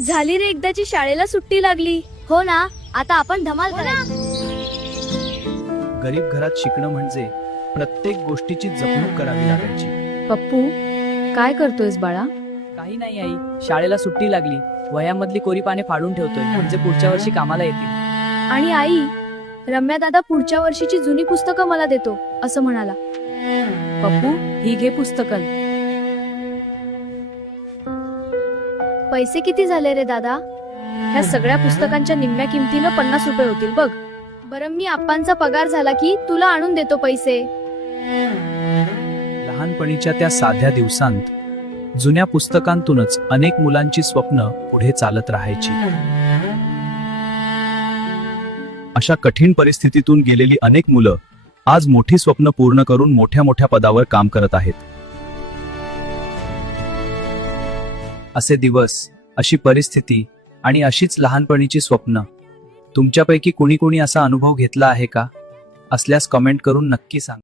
झाली रे एकदाची शाळेला सुट्टी लागली. हो ना, आता आपण धमाल करायची. गरीब घरात शिकणं म्हणजे प्रत्येक गोष्टीची जपणूक करावी लागायची. पप्पू, काय करतोयस बाळा? काही नाही आई, शाळेला सुट्टी लागली. वह्यामधली कोरी पाने फाडून ठेवतोय, म्हणजे पुढच्या वर्षी कामाला येतील. आणि आई, रम्या दादा पुढच्या वर्षीची जुनी पुस्तकं मला देतो असं म्हणाला. पप्पू, ही घे पुस्तकं. पैसे किती झाले रे दादा? ह्या सगळ्या पुस्तकांच्या निम्म्या किमतीनं 50 रुपये होतील बघ. बरं, मी आप्पांचा पगार झाला की तुला आणून देतो पैसे. लहानपणीच्या त्या साध्या दिवसांत जुन्या पुस्तकांतूनच अनेक मुलांची स्वप्न पुढे चालत राहायची. अशा कठीण परिस्थितीतून गेलेली अनेक मुलं आज मोठी स्वप्न पूर्ण करून मोठ्या मोठ्या पदावर काम करत आहेत. असे दिवस, अशी परिस्थिती आणि अशीच लहानपणीची स्वप्न, तुमच्यापैकी कुणी कुणी असा अनुभव घेतला आहे का? असल्यास कमेंट करून नक्की सांगा.